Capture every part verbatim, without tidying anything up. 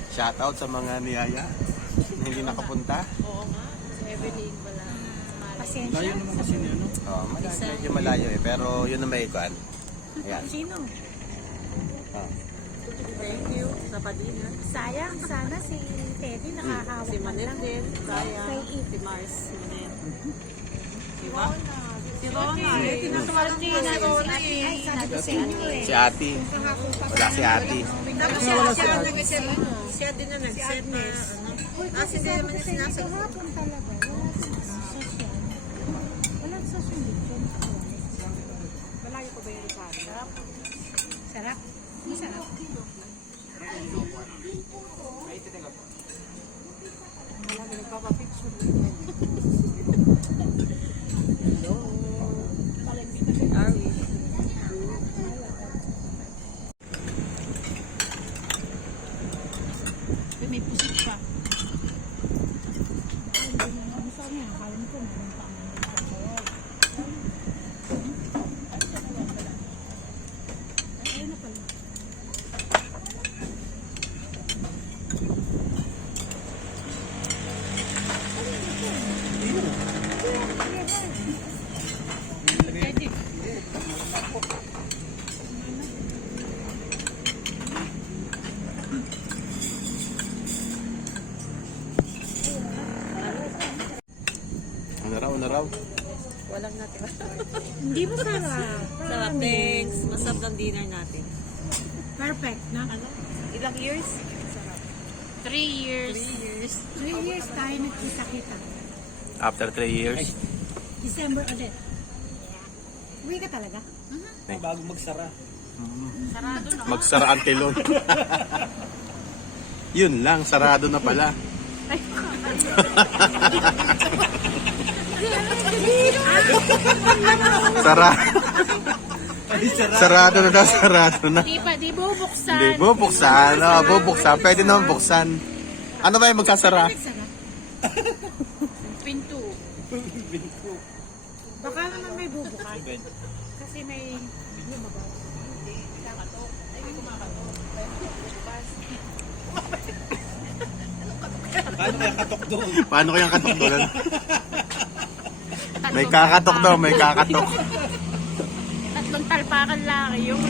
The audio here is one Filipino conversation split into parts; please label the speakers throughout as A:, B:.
A: Shoutout sa mga niyaya na hindi nakapunta.
B: Oo nga. Si Evelyn pala.
C: Pasensya.
D: Layo naman kasi niya, no?
A: Oh, medyo malayo eh, pero yun ang may ikuan. Ayan.
C: Sino?
A: Oh.
B: Thank you sa padina.
C: Sayang, sana si Teddy nakahawak
B: Si
C: man
B: Manet
C: lang.
B: din. Kaya.
C: Kay Eve.
B: Si Mars. Manet. Si Rona. Si Rona. Eh, tinatawagan ko
C: Si
B: si Rona
C: Ate,
B: eh.
C: ay, sabi ko sa inyo eh.
A: Si Ate. Wala si Ate.
B: Tapos siya, siya ang nag-send, ano, siya din na nag-send na, ano. Ah, hindi naman niya sinasagot.
C: Kahapon talaga, wala social. Walang social distance.
B: Malayo ko ba yung Rosario?
C: Sarap? Masarap.
B: Wala, may nagpapapicture. Hello. Are we?
C: Uy, may pusit pa. Ano sa niya? Akala ko meron pa ang ayun na pala.
A: Ano raw, ano raw?
B: Walang natira.
C: Hindi ba sarap?
B: Sarap, thanks. Masarap ng dinner natin.
C: Perfect, na?
B: Ano? Ilang years?
C: Three years.
B: Three years.
C: Three years tayo nagkita-kita.
A: After three years.
C: December ulit. Uwi ka talaga?
D: Bago magsara.
B: Sarado na.
A: Magsara ang tilon. Yun lang, sarado na pala. Sara. Sarado na daw, sarado na.
C: Di pa, di bubuksan.
A: Hindi, bubuksan. Oh, bubuksan. Pwede naman buksan. Ano ba yung magsasara?
C: Pinto. Baka naman may bubukas. Kasi may lumabas.
D: Paano kaya katok doon?
A: Paano kayang katok doon? May kakatok daw, may kakatok.
C: Tatlong talpakan lang yung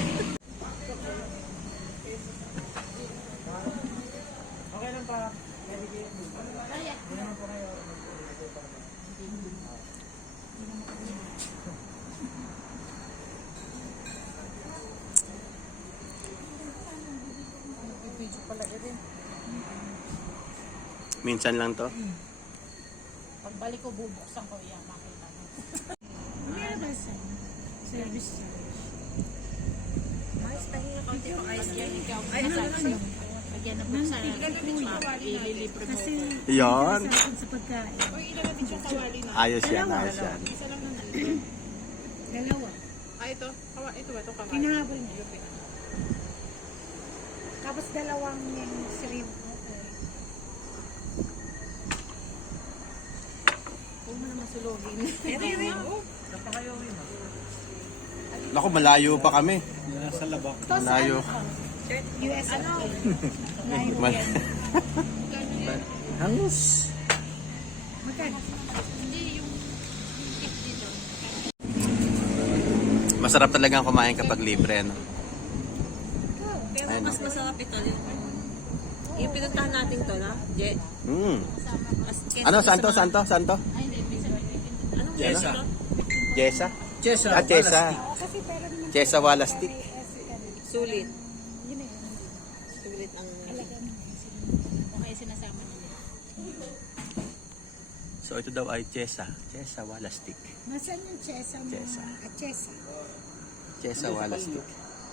A: Minsan lang to.
C: pagbalik ko bubuksan ko yan makita mo. Meron ba sa service charge?
B: Mais, pahinga konti pang ice cream.
C: Ay, ano ano? Lagyan na buksan na ililibre mo. Kasi
A: Yan.
C: sa akin sa pagkain.
A: Ayos yan, ayos yan.
C: Dalawa.
B: Ah, ito. Kawa, ito ba? Ito kamay.
C: Pinahabol niya. Tapos dalawang yung shrimp. Okay.
B: Huwag mo na masulogin.
A: Naku, malayo pa kami.
D: Nasa labak.
A: Malayo.
C: U S ano?
A: Mal- Hangus.
C: Magkano?
A: Masarap talaga ang kumain kapag libre, no?
B: Pero
A: Ayun,
B: mas masarap ito. Yung, yung pinuntahan natin to, na? Je,
A: Mm.
B: as,
A: Ano, santo, santo, santo?
B: Anong
D: Jessa.
B: ito?
A: Jessa?
D: Chesa.
A: Ah, Jessa.
C: Kasi pera naman.
A: Jessa Walastik.
B: Sulit.
C: Yun na yun.
B: Sulit ang...
C: O kaya sinasama nila.
A: So ito daw ay Jessa. Jessa Walastik.
C: Nasaan yung chesa mo?
A: Chesa.
C: Ah, chesa.
A: Jessa Walastik.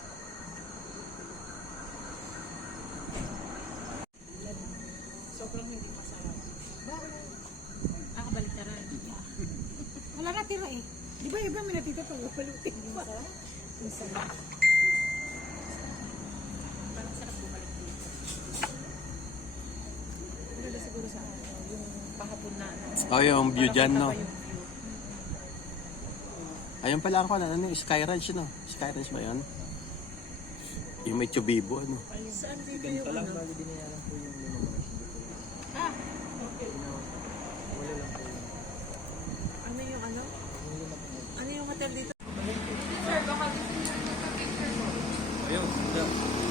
B: Sobrang hindi masarap.
C: Ah, kabaliktaran. Wala na tira eh. Di ba iba may natita pag wapalutin pa? Masarap.
B: Parang sarap bumalik dito. Maganda siguro sa ano, yung pahapon na.
A: Oh, yung view dyan, no?
B: Yung view.
A: Ayun pala ako na, ano, Sky Ranch, no? Sky Ranch ba yun? Yung may chubibo, ano?
B: Saan dito yung ano?
C: Ah,
B: Ano yung ano? Ano yung hotel dito?
D: Ayun, ganda.